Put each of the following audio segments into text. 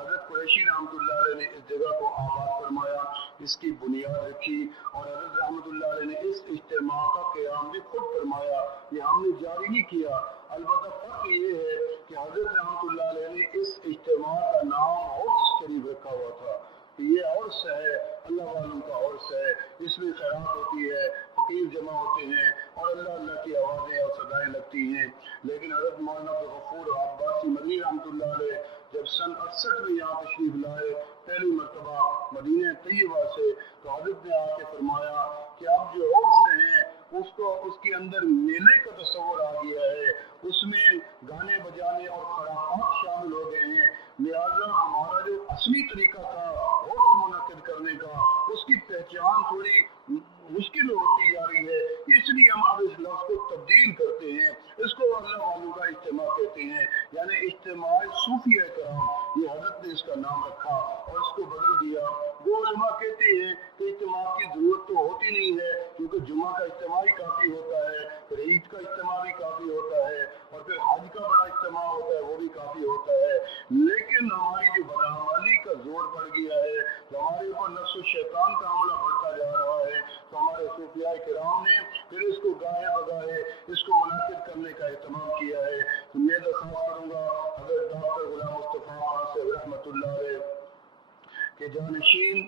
حضرت قریشی رحمۃ اللہ علیہ نے اس جگہ کو آباد فرمایا، اس کی بنیاد رکھی، اور حضرت رحمۃ اللہ علیہ نے اس اجتماع کا قیام بھی خود فرمایا، یہ ہم نے جاری نہیں کیا۔ البتہ فرق یہ ہے کہ حضرت رحمۃ اللہ علیہ نے اس اجتماع کا نام عرس شریف رکھا ہوا تھا کہ یہ عرس ہے، اللہ والوں کا عرس ہے، اس میں خیرات ہوتی ہے، فقیر جمع ہوتے ہیں اور اللہ اللہ کی آوازیں اور صدائیں لگتی ہیں۔ لیکن حضرت مولانا عبدالغفور عباسی مدنی رحمۃ اللہ علیہ جب سن 68 میں یہاں تشریف لائے پہلی مرتبہ مدینہ طیبہ سے، تو حضرت نے آ کے فرمایا کہ اب جو عرس ہیں اس کے اندر میلے کا تصور آ گیا ہے، اس میں گانے بجانے اور خرافات شامل ہو گئے ہیں، لہذا ہمارا جو اصلی طریقہ تھا عرس منعقد کرنے کا اس کی پہچان تھوڑی مشکل ہوتی جا رہی ہے، اس لیے ہم اب اس لفظ کو تبدیل کرتے ہیں، اس کو اللہ والوں کا اجتماع کہتے ہیں، یعنی اجتماع صوفیہ کرام، یہ حضرت نے اس کا نام رکھا اور اس کو بدل دیا۔ وہ علماء کہتے ہیں کہ اجتماع کی ضرورت تو ہوتی نہیں ہے کیونکہ جمعہ کا اجتماع ہی کافی ہوتا ہے، پھر عید کا اجتماع بھی کافی ہوتا ہے، اور پھر حج کا بڑا اجتماع ہوتا ہے وہ بھی کافی ہوتا ہے، لیکن ہماری جو بدعمالی کا زور پڑ گیا ہے، تو ہمارے اوپر نفس و شیطان کا حملہ بڑھتا جا رہا ہے، تو ہمارے صوفیاء کرام نے پھر اس کو گاہے بگاہے اس کو منعقد کرنے کا اہتمام کیا ہے۔ تو میں درخواست کروں گا حضرت ڈاکٹر غلام مصطفیٰ صاحب رحمۃ اللہ علیہ کے جانشین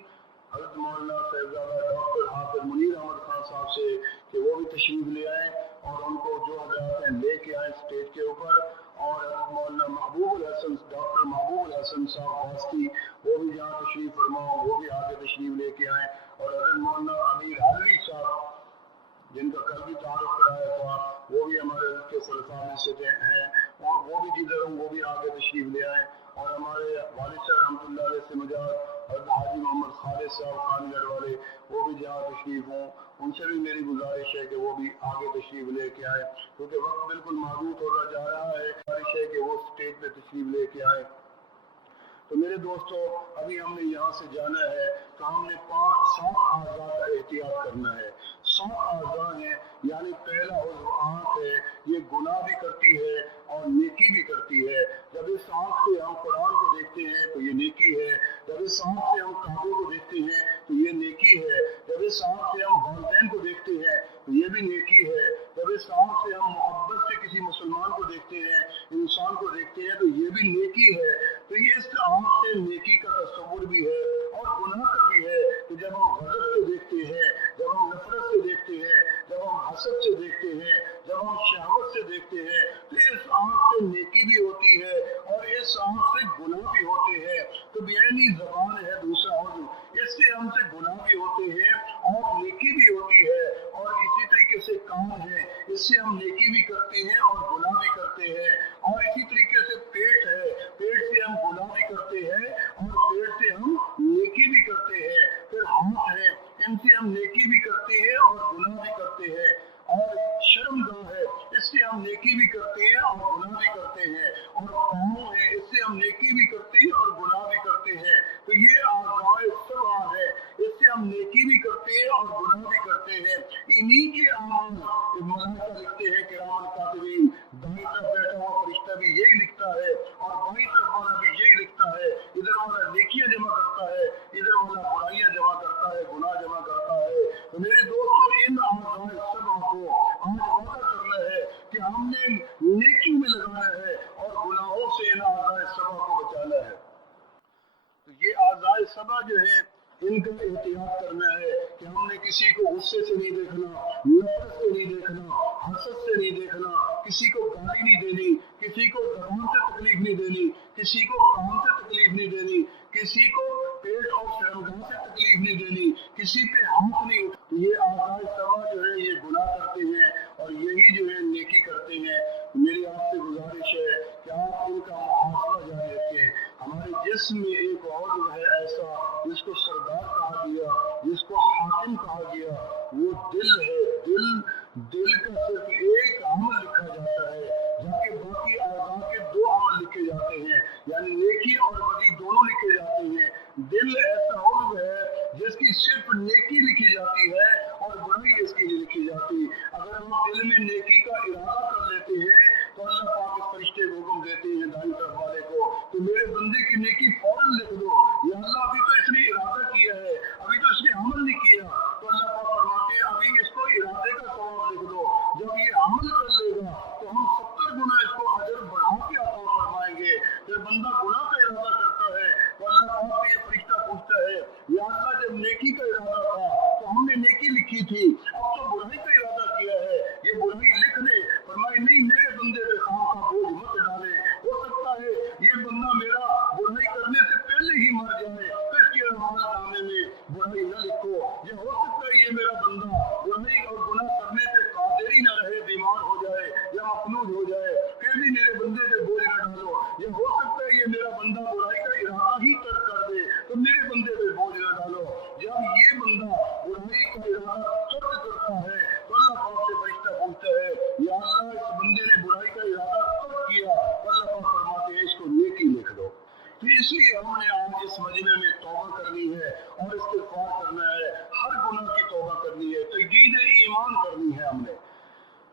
حضرت مولانا صاحبزادہ ڈاکٹر حافظ منیر احمد خان صاحب سے کہ وہ بھی تشریف لے آئیں اور ان کو جو حضرات ہیں لے کے آئیں اسٹیج کے اوپر، اور حضرت مولانا محبوب الحسن ڈاکٹر محبوب الحسن صاحب واسطی وہ بھی جہاں تشریف فرماؤ وہ بھی آگے تشریف لے کے آئیں، اور حضرت مولانا امیر حلوی صاحب جن کا کل بھی تعارف کرایا تھا وہ بھی ہمارے ان کے خلفاء میں سے ہیں، اور وہ بھی جدھر ہوں وہ بھی آگے تشریف لے آئیں، اور ہمارے والد صاحب رحمۃ اللہ علیہ سے مجاز حضرت حاجی محمد خالد صاحب خان گڑھ والے وہ بھی جہاں تشریف ہوں، ان سے بھی میری گزارش ہے کہ وہ بھی آگے تشریف لے کے آئیں، کیونکہ وقت بالکل محدود ہوتا جا رہا ہے، گزارش ہے کہ وہ اسٹیج پہ تشریف لے کے آئیں۔ تو میرے دوستو ابھی ہم نے یہاں سے جانا ہے تو ہم نے 7 اعضاء کا احتیاط کرنا ہے۔ 7 اعضاء ہیں، یعنی پہلا عضو آنکھ ہے، یہ گناہ بھی کرتی ہے اور نیکی بھی کرتی ہے۔ جب اس آنکھ سے ہم قرآن کو دیکھتے ہیں تو یہ نیکی ہے، جب اس آنکھ سے ہم کعبے کو دیکھتے ہیں تو یہ نیکی ہے، جب اس آنکھ سے ہم والدین کو دیکھتے ہیں تو یہ بھی نیکی ہے، جب اس آنکھ سے ہم محبت سے کسی مسلمان کو دیکھتے ہیں، انسان کو دیکھتے ہیں تو یہ بھی نیکی ہے۔ تو اس آنکھ سے نیکی کا تصور بھی ہے اور گناہ کا بھی ہے کہ جب ہم غضب سے دیکھتے ہیں، جب ہم نفرت سے دیکھتے ہیں، جب ہم حسد سے دیکھتے ہیں، جب ہم شہوت سے دیکھتے ہیں تو اس آنکھ سے نیکی بھی ہوتی ہے اور اس آنکھ سے گناہ بھی ہوتے ہیں۔ تو بیانی زبان ہے دوسرا عضو، اس سے ہم سے گناہ بھی ہوتے ہیں اور نیکی بھی ہوتی ہے، اور اسی طریقے سے کان ہے، اس سے ہم نیکی بھی کرتے ہیں اور گناہ بھی کرتے ہیں، اور اسی طریقے سے پیٹ ہے، پیٹ سے ہم گناہ بھی کرتے ہیں اور پیٹ سے ہم نیکی بھی کرتے ہیں۔ پھر ہاتھ ہے، ان سے ہم نیکی بھی کرتے ہیں اور گناہ بھی کرتے ہیں، اور شرمگاہ ہے، اس سے ہم نیکی بھی کرتے ہیں اور گناہ بھی کرتے ہیں، اور پاؤں ہے، اس سے ہم نیکی بھی کرتے ہیں اور گناہ بھی کرتے ہیں۔ تو یہ اعضاء 7 ہے، اس سے ہم نیکی بھی کرتے ہیں اور گناہ بھی کرتے ہیں۔ انہی کے اعمال ملائکہ لکھتے ہیں کرام کاتبین، دائیں طرف بیٹھا ہوا فرشتہ بھی یہی لکھتا ہے اور بائیں طرف والا بھی یہی لکھتا ہے، ادھر والا نیکیاں جمع کرتا ہے، ادھر والا برائیاں جمع کرتا ہے، گناہ جمع کرتا ہے۔ تو میرے دوستو ان اعضاء 7 کو آج وعدہ کرنا ہے کہ ہم نے نیکی میں لگانا ہے اور گناہوں سے ان اعضاء 7 کو بچانا ہے۔ تو یہ اعضاء 7 جو ہیں ان کا احتیاط کرنا ہے کہ ہم نے کسی کو غصے سے نہیں دیکھنا، نفرت سے نہیں دیکھنا، حسد سے نہیں دیکھنا، کسی کو گالی نہیں دینی، کسی کو زبان سے تکلیف نہیں دینی، کسی کو کان سے تکلیف نہیں دینی، کسی کو پیٹ اور شرمگاہ سے تکلیف نہیں دینی، کسی پہ ہاتھ نہیں اٹھانا۔ یہ اعضاء 7 جو ہے یہ گناہ کرتے ہیں اور یہی جو ہے نیکی کرتے ہیں۔ میری آپ سے گزارش ہے کہ آپ ان کا محاسبہ جاری رکھیں۔ ہمارے جسم میں ایک عضو ہے ایسا جس کو سردار کہا گیا، جس کو حاکم کہا گیا، وہ دل ہے۔ دل کا صرف ایک عمل لکھا جاتا ہے جبکہ باقی اعضاء کے 2 عمل لکھے جاتے ہیں، یعنی نیکی اور بدی دونوں لکھے جاتے ہیں۔ دل ایسا عضو ہے جس کی صرف نیکی لکھی جاتی ہے اور برائی اس کی نہیں لکھی جاتی۔ اگر ہم دل میں نیکی کا ارادہ کر لیتے ہیں تو اللہ پاک اس فرشتے کو حکم دیتے ہیں دائیں طرف والے کو کہ میرے بندے کی نیکی فوراً ही तर्क कर दे तो मेरे बंदे पे बोझ न डालो। जब ये बंदा बुराई का इरादा तर्क करता है तो अल्लाह पाक से फरिश्ता पूछता है या अल्लाह इस बंदे ने बुराई का इरादा तर्क किया, अल्लाह पाक फरमाते हैं इसको नेकी लिख दो। तो इसलिए हमने आज इस मजमे में तौबा करनी है और इस्तिग़फ़ार करना है, हर गुनाह की तौबा करनी है, तजदीद ईमान करनी है हमने।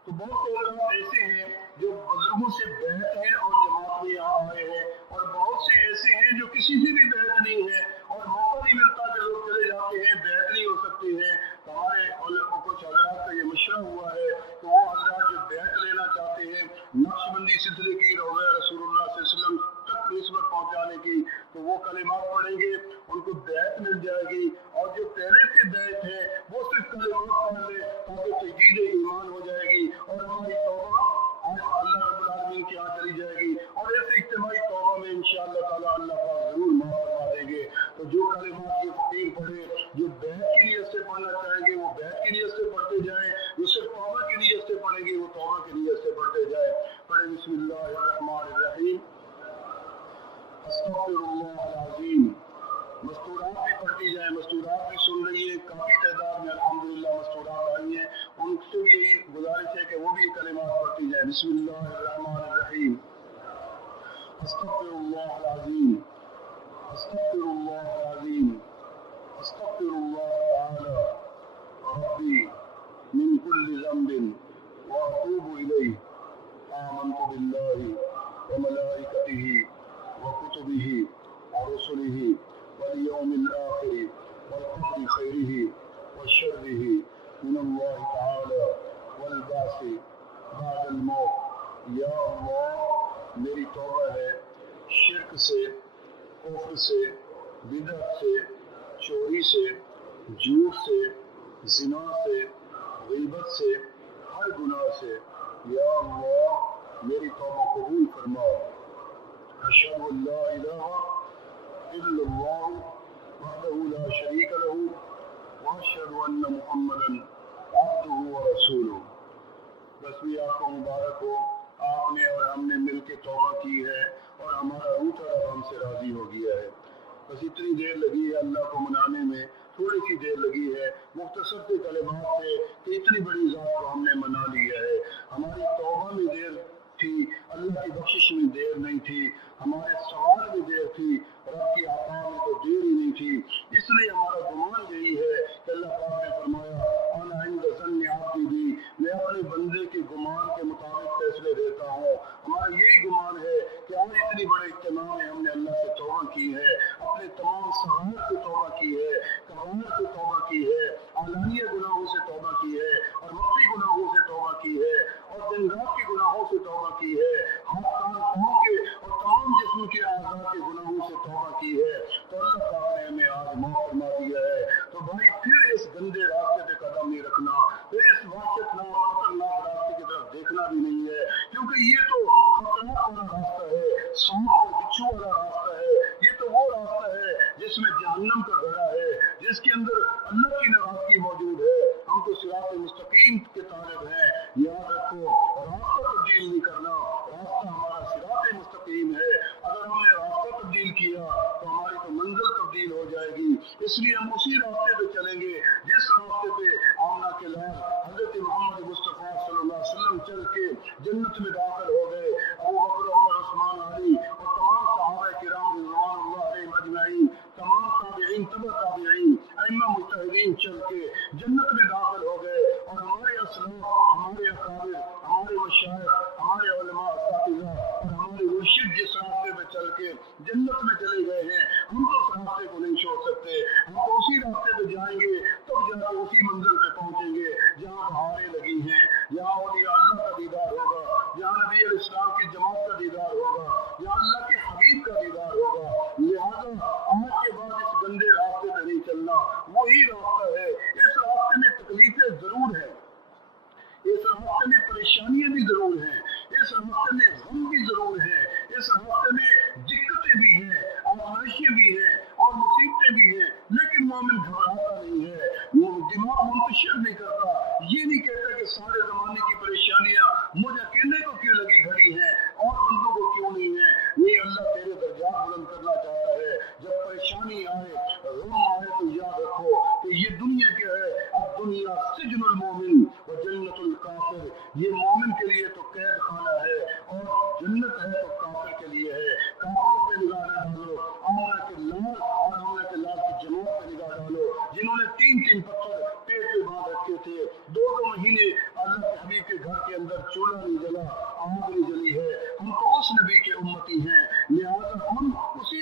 तो बहुत से लोग ऐसे हैं जो बुजुर्गों से बैत हैं और जमात में यहाँ आए हैं, और बहुत से ऐसे हैं जो किसी से भी बैत नहीं है और मौका नहीं मिलता कि लोग चले जाते हैं, बैत नहीं हो सकते हैं। तो हमारे कुछ हज़रात का ये मशवरा हुआ है कि वो हज़रात जो बैत लेना चाहते हैं नक्शबंदी सिलसिले की रौज़ा रसूलुल्लाह सल्लल्लाहु अलैहि वसल्लम तक निस्बत पहुँचाने की, तो वो कलिमात पढ़ेंगे, उनको बैत मिल जाएगी। और जो पहले से बैत है वो सिर्फ कलिमात पढ़ ले ताकि तजदीद ईमान हो जाएगी और हमारी तौबा अल्लाह रब्बुल आलमीन के यहाँ चली जाएगी। और ऐसे इज्तिमाई तौबा में इंशाअल्लाह ताला अल्लाह पाक जरूर माफ फरमा देंगे। तो जो कलिमात ये फकीर पढ़े, जो बैत की नियत से पढ़ना चाहेंगे वो बैत की नियत से पढ़ते जाएं, जो सिर्फ तौबा की नियत से पढ़ेंगे वो तौबा की नियत से पढ़ते जाएं। पढ़े बिस्मिल्लाहिर्रहमानिर्रहीम, अस्तग़फिरुल्लाहल अज़ीम। मस्तूरात भी पढ़ती जाए, मस्तूरात भी सुन रही है, काफ़ी तादाद में अल्हम्दुलिल्लाह मस्तूरात आई हैं, उनसे भी यही गुजारिश है कि वो भी कलिमात पढ़ती जाए। बिस्मिल्लाहिर्रहमानिर्रहीम, अस्तग़फिरुल्लाहल अज़ीम, अस्तग़फिरुल्लाहल अज़ीम, अस्तग़फिरुल्लाह तआला रब्बी मिन कुल्लि ज़ंबिन व अतूबु इलैहि, आमनतु बिल्लाहि व मलाइकतिहि व कुतुबिहि व रुसुलिहि वल यौमिल आखिर वल क़दरि खैरिहि व शर्रिहि मिनल्लाहि तआला वल बासी बादल मौत। या अल्लाह मेरी तौबा है शिर्क से, कुफ्र से, बिदअत से, चोरी से, झूठ से, ज़िना से, ग़ीबत से, हर गुनाह से। या अल्लाह मेरी तौबा कबूल फरमा। अशहदु अल्ला इलाहा इल्लल्लाह वहदहु ला शरीक लहू व अशहदु अन्न मुहम्मदन अब्दुहु व रसूलुहु। बस भी आपको मुबारक हो, आपने और हमने मिल के तौबा की है और हमारा रूठा रब हमसे राजी हो गया है। बस इतनी देर लगी है अल्लाह को मनाने में, थोड़ी सी देर लगी है मुख्तसर से कलिमात से कि इतनी बड़ी ज़ात को हमने मना लिया है। हमारी तौबा में देर थी, अल्लाह की बख्शिश में देर नहीं थी, हमारे सवाल में देर थी, रब की आता में तो देर ही नहीं थी। इसलिए हमारा गुमान यही है कि अल्लाह पाक ने फरमाया अना इंद ज़न्नि अब्दी बी, मैं अपने बंदे के गुमान के मुताबिक फैसले देता हूँ। हमारा यही गुमान है कि आज इतनी बड़े इज्तिमा में हमने अल्लाह से तौबा की है, अपने तमाम सगाइर से तौबा की है, कबाइर से तौबा की है, आलानिया गुनाहों से तौबा की है और मख्फी गुनाहों से तौबा की है और दिन रात के गुनाहों से तौबा की है, हाथ कान पाँव के और तमाम जिस्म के आज़ा के गुनाहों से तौबा की है। तो अल्लाह पाक ने हमें आज माफ फरमा दिया है। तो भाई फिर इस गंदे रास्ते पे कदम नहीं रखना, फिर इस वहशतनाक खतरनाक रास्ते की तरफ देखना भी नहीं है, क्योंकि ये तो खतरनाक वाला रास्ता है, सांप और बिच्छू वाला रास्ता है। ये तो वो रास्ता है जिसमें जहन्नम का गड़ा है, जिसके अंदर अल्लाह की नाराज़गी मौजूद है। हम तो सिरात मुस्तकीम के तालिब हैं। याद रखो, रास्ता तब्दील नहीं करना, रास्ता हमारा सिरात मुस्तकीम है। अगर हमने रास्ता तब्दील किया तो हमारी तो मंजिल तब्दील हो जाएगी। इसलिए हम उसी रास्ते पे चलेंगे जिस रास्ते पे आमना के लाल हजरत मोहम्मद मुस्तफ़ा सल्लल्लाहु अलैहि वसल्लम चल के जन्नत में दाखिल हो गए। अबू बकर, उमर, उस्मान, अली और तमाम सहाबा किराम रिज़वानुल्लाह अलैहिम अजमईन, तमाम ताबिईन, तबा ताबिईन, अइम्मा मुज्तहिदीन चल के जन्नत में दाखिल हो गए। और हमारे असलाफ, हमारे अकाबिर, हमारे मशाइख, हमारे उलमा असातिज़ा और हमारे मुर्शिद जिस रास्ते पे चल के जन्नत में चले गए हैं, हम तो उस रास्ते को नहीं छोड़ सकते। हम तो उसी रास्ते पे जाएंगे, तब जाकर उसी मंजिल पे पहुंचेंगे जहाँ बहारें लगी हैं, जहाँ औलिया अल्लाह का दीदार होगा, जहाँ नबी इस्लाम की जमात का दीदार होगा, जहाँ अल्लाह के हबीब का दीदार होगा। लिहाजा आज के बाद इस गंदे रास्ते पे नहीं चलना, वही रास्ता है। इस रास्ते में तकलीफें जरूर हैं, इस रास्ते में परेशानियां भी जरूर हैं, इस रास्ते में गम भी जरूर है, इस रास्ते में दिक्कतें भी हैं, आज़माइशें भी हैं और मुसीबतें भी हैं, लेकिन मोमिन घबराता नहीं है, वो दिमाग मुंतशिर नहीं करता। ये नहीं कहता कि सारे जमाने की परेशानियां मुझे अकेले को क्यों लगी खड़ी हैं और बंदों को क्यों नहीं है। ये अल्लाह तेरे दर्जात बुलंद करना चाहता है। जला, आग नहीं जली है। हम तो उस नबी के उम्मती हैं, लिहाजा हम उसी